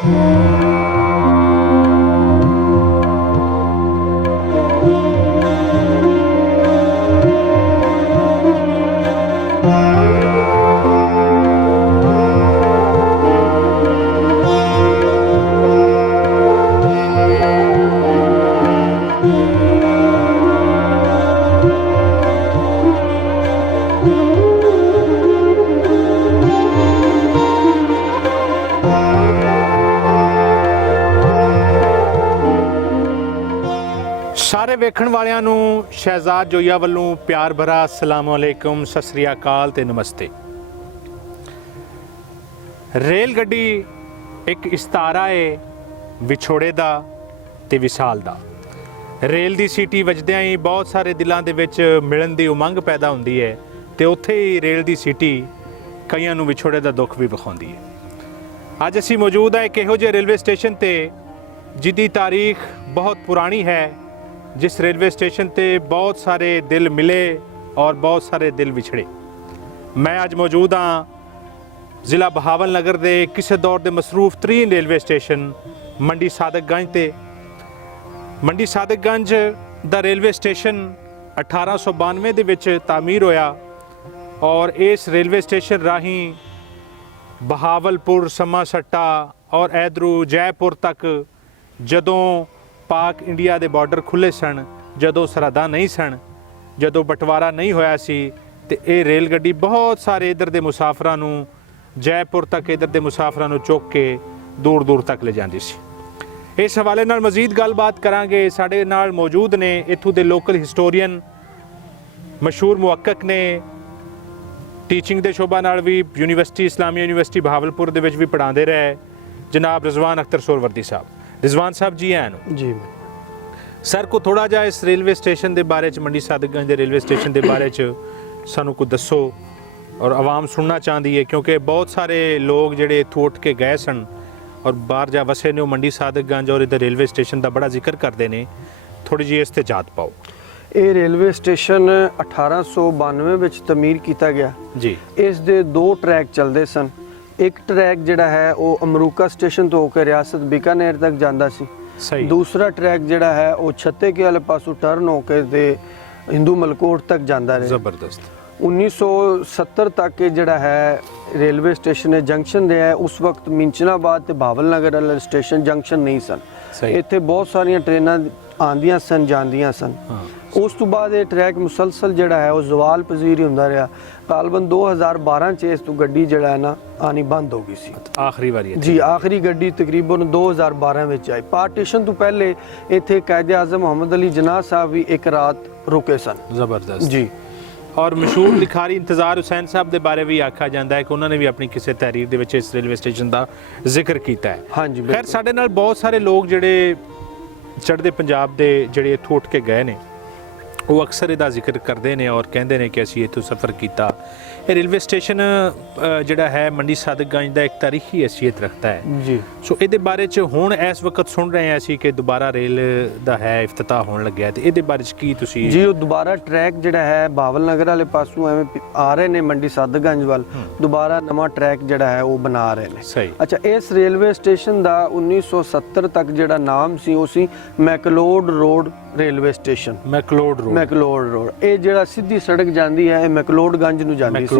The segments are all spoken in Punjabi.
ਸਾਰੇ ਵੇਖਣ ਵਾਲਿਆਂ ਨੂੰ ਸ਼ਹਿਜ਼ਾਦ ਜੋਈਆ ਵੱਲੋਂ ਪਿਆਰ ਭਰਾ ਅਸਲਾਮ ਅਲੈਕੁਮ, ਸਤਿ ਸ੍ਰੀ ਅਕਾਲ ਤੇ ਨਮਸਤੇ। ਰੇਲ ਗੱਡੀ ਇੱਕ ਇਸਤਾਰਾ ਹੈ ਵਿਛੋੜੇ ਦਾ ਤੇ ਵਿਸਾਲ ਦਾ। ਰੇਲ ਦੀ ਸੀਟੀ ਵੱਜਦਿਆਂ ਹੀ ਬਹੁਤ ਸਾਰੇ ਦਿਲਾਂ ਦੇ ਵਿੱਚ ਮਿਲਣ ਦੀ ਉਮੰਗ ਪੈਦਾ ਹੁੰਦੀ ਹੈ ਤੇ ਉੱਥੇ ਹੀ ਰੇਲ ਦੀ ਸੀਟੀ ਕਈਆਂ ਨੂੰ ਵਿਛੋੜੇ ਦਾ ਦੁੱਖ ਵੀ ਵਿਖਾਉਂਦੀ ਹੈ। ਅੱਜ ਅਸੀਂ ਮੌਜੂਦ ਹਾਂ ਇੱਕ ਇਹੋ ਜਿਹੇ ਰੇਲਵੇ ਸਟੇਸ਼ਨ ਤੇ ਜਿਹਦੀ ਤਾਰੀਖ ਬਹੁਤ ਪੁਰਾਣੀ ਹੈ, ਜਿਸ रेलवे स्टेशन ਤੇ बहुत सारे दिल मिले और बहुत सारे दिल विछड़े। मैं अज मौजूद हाँ ज़िला बहावल नगर के किसी दौर के मसरूफ तरीन रेलवे स्टेशन मंडी सादकगंज ते। मंडी सादकगंज दा रेलवे स्टेशन 1892 ਦੇ ਵਿੱਚ ਤਾਮੀਰ ਹੋਇਆ और इस रेलवे स्टेशन राही बहावलपुर समा सट्टा और इधरों जयपुर तक जदों पाक इंडिया के बॉर्डर खुले सन, जदों सरहदां नहीं सन, जदों बंटवारा नहीं होया सी, ते ये रेल गड्डी बहुत सारे इधर के मुसाफिरां नूं जयपुर तक इधर के मुसाफिरां नूं चुक के दूर दूर तक ले जाती सी। इस हवाले नाल मजीद गलबात करांगे। साडे नाल मौजूद ने इत्थों के लोकल हिस्टोरीअन, मशहूर मुहक्कक ने, टीचिंग के शोभा नाल भी यूनीवर्सिटी इस्लामिया यूनीवर्सिटी बहावलपुर दे विच भी पढ़ाते रहे, जनाब रिजवान अख्तर सोहरवर्दी साहब। रिजवान साहब जी हैं जी। सर को थोड़ा जा इस रेलवे स्टेशन के बारे मंडी सादकगंज के रेलवे स्टेशन के बारे सानू को दसो और आवाम सुनना चाहती है, क्योंकि बहुत सारे लोग जेडे इत्थों उठ के गए सन और बाहर जा वसे ने मंडी सादकगंज और इधर रेलवे स्टेशन का बड़ा जिक्र करते हैं। थोड़ी जी इस ते जात पाओ। ये रेलवे स्टेशन 1892 ਵਿੱਚ ਤਮੀਰ ਕੀਤਾ ਗਿਆ जी। ਇਸ ਦੇ ਦੋ ਟਰੈਕ ਚੱਲਦੇ ਸਨ। ਇੱਕ ਟਰੈਕ ਜਿਹੜਾ ਹੈ ਉਹ ਅਮਰੂਕਾ ਸਟੇਸ਼ਨ ਤੋਂ ਹੋ ਕੇ ਰਿਆਸਤ ਬੀਕਾਨੇਰ ਤੱਕ ਜਾਂਦਾ ਸੀ। सही। ਦੂਸਰਾ ਟਰੈਕ ਜਿਹੜਾ ਹੈ ਉਹ ਛੱਤੇ ਕੇ ਵਾਲੇ ਪਾਸੋਂ ਟਰਨ ਹੋ ਕੇ ਤੇ ਹਿੰਦੂ ਮਲਕੋਟ ਤੱਕ ਜਾਂਦਾ ਰਿਹਾ। ਜ਼ਬਰਦਸਤ। 1970 ਤੱਕ ਇਹ ਜਿਹੜਾ ਹੈ ਰੇਲਵੇ ਸਟੇਸ਼ਨ ਹੈ ਜੰਕਸ਼ਨ ਰਿਹਾ ਹੈ। ਉਸ ਵਕਤ ਮਿੰਚਨਾਬਾਦ ਤੇ ਭਾਵਲ ਨਗਰ ਵਾਲੇ ਸਟੇਸ਼ਨ ਜੰਕਸ਼ਨ ਨਹੀਂ ਸਨ। ਸਹੀ। ਇੱਥੇ ਬਹੁਤ ਸਾਰੀਆਂ ਟ੍ਰੇਨਾਂ ਆਉਂਦੀਆਂ ਸਨ ਜਾਂਦੀਆਂ ਸਨ। ਉਸ ਤੋਂ ਬਾਅਦ ਇਹ ਟਰੈਕ ਮੁਸਲਸਲ ਜਿਹੜਾ ਹੈ ਉਹ ਜ਼ਵਾਲ ਪਜ਼ੀਰ ਹੀ ਹੁੰਦਾ ਰਿਹਾ। ਤਾਲਬਨ 2012 ਚ ਇਸ ਤੋਂ ਗੱਡੀ ਜਿਹੜਾ ਹੈ ਨਾ ਆਣੀ ਬੰਦ ਹੋ ਗਈ ਸੀ। ਆਖਰੀ ਵਾਰੀ ਜੀ ਆਖਰੀ ਗੱਡੀ ਤਕਰੀਬਨ 2012 ਵਿੱਚ ਆਈ। ਪਾਰਟੀਸ਼ਨ ਤੋਂ ਪਹਿਲੇ ਇੱਥੇ ਕਾਇਦੇ ਆਜ਼ਮ ਮੁਹੰਮਦ ਅਲੀ ਜਨਾਹ ਸਾਹਿਬ ਵੀ ਇੱਕ ਰਾਤ ਰੁਕੇ ਸਨ। ਜ਼ਬਰਦਸਤ ਜੀ। और मशहूर लिखारी इंतज़ार हुसैन साहब के बारे भी आखा जाता है कि उन्होंने भी अपनी किसी तहरीर दे विच इस रेलवे स्टेशन का जिक्र किया है। हाँ जी। खैर साडे नाल बहुत सारे लोग जिहड़े चढ़ते पंजाब के जिहड़े इत्थों उठ के गए ने वो अक्सर इहदा जिक्र करते हैं और कहते हैं कि असीं इत्थों सफ़र किया। ये रेलवे स्टेशन जिहड़ा है मंडी सादकगंज का एक तारीखी हैसीयत रखता है जी। सो ये बारे हुण इस वक्त सुन रहे हैं असीं कि दोबारा रेल का है इफ्तिताह होने लग्या ते ये बारे की तुसीं जी वो दोबारा ट्रैक जिहड़ा है भावल नगर वाले पासों एवें आ रहे ने मंडी सादकगंज वाल दोबारा नवा ट्रैक जिहड़ा है वो बना रहे ने। सही। अच्छा इस रेलवे स्टेशन का 1970 तक जिहड़ा नाम सी वो सी McLeod Road railway station. McLeod Road. McLeod Road ये जिहड़ा सीधी सड़क जाती है मैकलोडगंज नूं जांदी सी।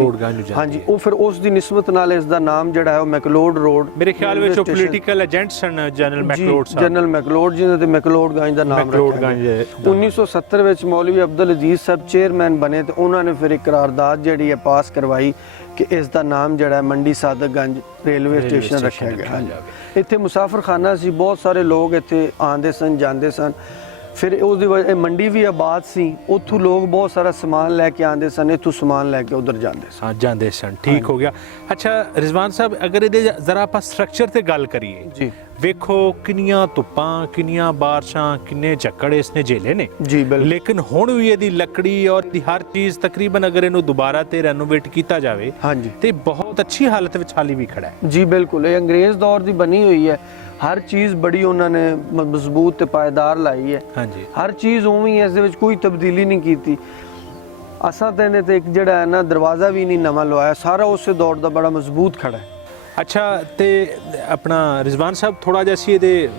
हाँ जी वो फिर उस दी निस्बत नाल इसदा नाम जिहड़ा है वो मैकलोड रोड। मेरे ख्याल में जो पॉलिटिकल एजेंट सन जनरल मैकलोड साहब, जनरल मैकलोड जी ने ते मैकलोडगंज दा नाम मैकलोडगंज है। 1970 ਵਿੱਚ ਮੌਲਵੀ ਅਬਦੁਲ ਅਜ਼ੀਜ਼ ਸਾਹਿਬ ਚੇਅਰਮੈਨ ਬਣੇ ਤੇ ਉਹਨਾਂ ਨੇ ਫਿਰ ਇੱਕ ਕਰਾਰਦਾਦ ਜਿਹੜੀ ਹੈ ਪਾਸ ਕਰਵਾਈ ਕਿ ਇਸ ਦਾ ਨਾਮ ਜਿਹੜਾ ਹੈ ਮੰਡੀ ਸਾਦਕਗੰਜ ਰੇਲਵੇ ਸਟੇਸ਼ਨ ਰੱਖਿਆ ਗਿਆ। ਇੱਥੇ ਮੁਸਾਫਰਖਾਨਾ ਸੀ, ਬਹੁਤ ਸਾਰੇ ਲੋਕ ਇੱਥੇ ਆਉਂਦੇ ਸਨ ਜਾਂਦੇ ਸਨ। ਫਿਰ ਉਹਦੀ ਵਜ੍ਹਾ ਮੰਡੀ ਵੀ ਆਬਾਦ ਸੀ, ਉੱਥੋਂ ਲੋਕ ਬਹੁਤ ਸਾਰਾ ਸਮਾਨ ਲੈ ਕੇ ਆਉਂਦੇ ਸਨ, ਇੱਥੋਂ ਸਮਾਨ ਲੈ ਕੇ ਉਧਰ ਜਾਂਦੇ ਸਨ। हाँ जाते सन। ठीक हो गया। अच्छा रिजवान साहब अगर ये जरा आप स्ट्रक्चर से गल करिए जी। वेखो किनियां धुप्पां किनियां बारिशां किन्ने झक्कड़ इसने झेले ने जी बिल्कुल। लेकिन हुण भी ਇਹਦੀ ਲੱਕੜੀ और ਇਹਦੀ हर चीज़ तकरीबन अगर ਇਹਨੂੰ ਦੁਬਾਰਾ ਤੇ ਰੈਨੋਵੇਟ ਕੀਤਾ ਜਾਵੇ हाँ जी ਤੇ ਬਹੁਤ ਅੱਛੀ ਹਾਲਤ ਵਿੱਚ ਹਾਲੀ ਵੀ ਖੜਾ ਹੈ। जी बिल्कुल ये अंग्रेज़ दौर ਦੀ ਬਣੀ ਹੋਈ ਹੈ। ਹਰ ਚੀਜ਼ ਬੜੀ ਉਹਨਾਂ ਨੇ ਮਜ਼ਬੂਤ ਤੇ ਪਾਇਦਾਰ ਲਾਈ ਹੈ। ਹਾਂਜੀ। ਹਰ ਚੀਜ਼ ਉਵੇਂ ਹੀ ਹੈ, ਇਸ ਦੇ ਵਿੱਚ ਕੋਈ ਤਬਦੀਲੀ ਨਹੀਂ ਕੀਤੀ। ਅਸਾਂ ਤੇ ਨੇ ਤੇ ਇੱਕ ਜਿਹੜਾ ਹੈ ਨਾ ਦਰਵਾਜ਼ਾ ਵੀ ਨਹੀਂ ਨਵਾਂ ਲਵਾਇਆ, ਸਾਰਾ ਉਸੇ ਦੌਰ ਦਾ ਬੜਾ ਮਜ਼ਬੂਤ ਖੜਾ ਹੈ। ਅੱਛਾ, ਤੇ ਆਪਣਾ ਰਿਜ਼ਵਾਨ ਸਾਹਿਬ ਥੋੜਾ ਜਿਹਾ ਅਸੀਂ ਇਹਦੇ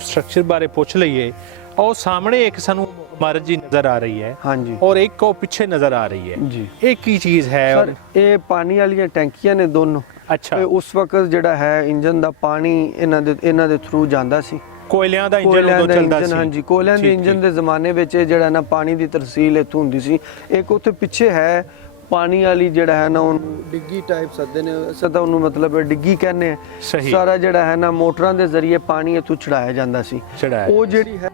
ਸਟਰਕਚਰ ਬਾਰੇ ਪੁੱਛ ਲਈਏ। ਉਹ ਸਾਹਮਣੇ ਇੱਕ ਸਾਨੂੰ ਇਮਾਰਤ ਜੀ ਨਜ਼ਰ ਆ ਰਹੀ ਹੈ ਹਾਂਜੀ ਔਰ ਇੱਕ ਉਹ ਪਿੱਛੇ ਨਜ਼ਰ ਆ ਰਹੀ ਹੈ ਜੀ ਇਹ ਕੀ ਚੀਜ਼ ਹੈ? ਸਰ ਇਹ ਪਾਣੀ ਵਾਲੀਆਂ ਟੈਂਕੀਆਂ ਨੇ ਦੋਨੋਂ। ਅੱਛਾ, ਇਹ ਉਸ ਵਕਤ ਜਿਹੜਾ ਹੈ ਇੰਜਨ ਦਾ ਪਾਣੀ ਇਹਨਾਂ ਦੇ ਥਰੂ ਜਾਂਦਾ ਸੀ। ਕੋਇਲਿਆਂ ਦਾ ਇੰਜਨ ਕੋਇਲਿਆਂ ਉਦੋਂ ਦਾ ਚੱਲਦਾ ਇੰਜਨ, ਸੀ। ਹਾਂਜੀ ਕੋਇਲਿਆਂ ਦੇ ਠੀਕ, ਇੰਜਨ ਠੀਕ। ਦੇ ਜ਼ਮਾਨੇ ਵਿੱਚ ਇਹ ਜਿਹੜਾ ਨਾ ਪਾਣੀ ਦੀ ਤਰਸੀਲ ਇੱਥੋਂ ਹੁੰਦੀ ਸੀ। ਇੱਕ ਉੱਥੇ ਪਿੱਛੇ ਹੈ ਪਾਣੀ ਵਾਲੀ ਜਿਹੜਾ ਹੈ ਨਾ ਉਹਨੂੰ ਡਿੱਗੀ ਟਾਈਪ ਸੱਦੇ ਨੇ, ਸਦਾ ਉਹਨੂੰ ਮਤਲਬ ਡਿੱਗੀ ਕਹਿੰਦੇ ਆ। ਸਹੀ। ਸਾਰਾ ਜਿਹੜਾ ਹੈ ਨਾ ਮੋਟਰਾਂ ਦੇ ਜ਼ਰੀਏ ਪਾਣੀ ਇੱਥੋਂ ਚੜਾਇਆ ਜਾਂਦਾ ਸੀ। ਚੜਾਇਆ ਉਹ ਜਿਹੜੀ ਹੈ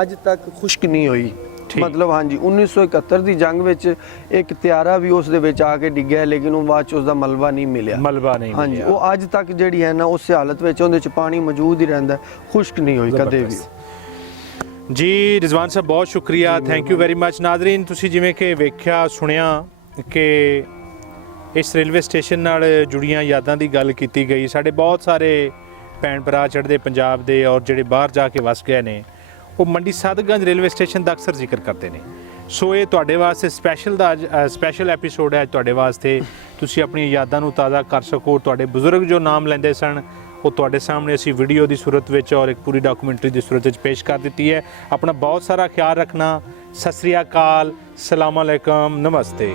ਅੱਜ ਤੱਕ ਖੁਸ਼ਕ ਨਹੀਂ ਹੋਈ। ਠੀਕ। ਮਤਲਬ ਹਾਂਜੀ 1971 ਦੀ ਜੰਗ ਵਿੱਚ ਇੱਕ ਤਿਆਰਾ ਵੀ ਉਸ ਦੇ ਵਿੱਚ ਆ ਕੇ ਡਿੱਗਿਆ, ਲੇਕਿਨ ਉਹ ਬਾਅਦ ਚ ਉਸ ਦਾ ਮਲਬਾ ਨਹੀਂ ਮਿਲਿਆ। ਮਲਬਾ ਨਹੀਂ ਹਾਂਜੀ ਮਿਲਿਆ। ਉਹ ਅੱਜ ਤੱਕ ਜਿਹੜੀ ਹੈ ਨਾ ਉਸੇ ਹਾਲਤ ਵਿੱਚ ਉਹਦੇ ਚ ਪਾਣੀ ਮੌਜੂਦ ਹੀ ਰਹਿੰਦਾ, ਖੁਸ਼ਕ ਨਹੀਂ ਹੋਈ ਕਦੇ ਵੀ। ਜੀ ਰਿਜ਼ਵਾਨ ਸਾਹਿਬ ਬਹੁਤ ਸ਼ੁਕਰੀਆ, thank you very much. Nazreen, ਤੁਸੀਂ ਜਿਵੇਂ ਕਿ ਵੇਖਿਆ ਸੁਣਿਆ ਕਿ ਇਸ ਰੇਲਵੇ ਸਟੇਸ਼ਨ ਨਾਲ ਜੁੜੀਆਂ ਯਾਦਾਂ ਦੀ ਗੱਲ ਕੀਤੀ ਗਈ। ਸਾਡੇ ਬਹੁਤ ਸਾਰੇ ਭੈਣ ਭਰਾ ਚੜ੍ਹਦੇ ਪੰਜਾਬ ਦੇ ਔਰ ਜਿਹੜੇ ਬਾਹਰ ਜਾ ਕੇ ਵਸ ਗਏ ਨੇ, ਉਹ ਮੰਡੀ ਸਾਦਗੰਜ ਰੇਲਵੇ ਸਟੇਸ਼ਨ ਦਾ ਅਕਸਰ ਜ਼ਿਕਰ ਕਰਦੇ ਨੇ। ਸੋ ਇਹ ਤੁਹਾਡੇ ਵਾਸਤੇ ਸਪੈਸ਼ਲ ਐਪੀਸੋਡ ਹੈ ਤੁਹਾਡੇ ਵਾਸਤੇ। ਤੁਸੀਂ ਆਪਣੀਆਂ ਯਾਦਾਂ ਨੂੰ ਤਾਜ਼ਾ ਕਰ ਸਕੋ। ਤੁਹਾਡੇ ਬਜ਼ੁਰਗ ਜੋ ਨਾਮ ਲੈਂਦੇ ਸਨ ਉਹ ਤੁਹਾਡੇ ਸਾਹਮਣੇ ਅਸੀਂ ਵੀਡੀਓ ਦੀ ਸੂਰਤ ਵਿੱਚ ਔਰ ਇੱਕ ਪੂਰੀ ਡਾਕੂਮੈਂਟਰੀ ਦੀ ਸੂਰਤ ਵਿੱਚ ਪੇਸ਼ ਕਰ ਦਿੱਤੀ ਹੈ। ਆਪਣਾ ਬਹੁਤ ਸਾਰਾ ਖਿਆਲ ਰੱਖਣਾ। ਸਤਿ ਸ੍ਰੀ ਅਕਾਲ, ਸਲਾਮ ਅਲੈਕਮ, ਨਮਸਤੇ।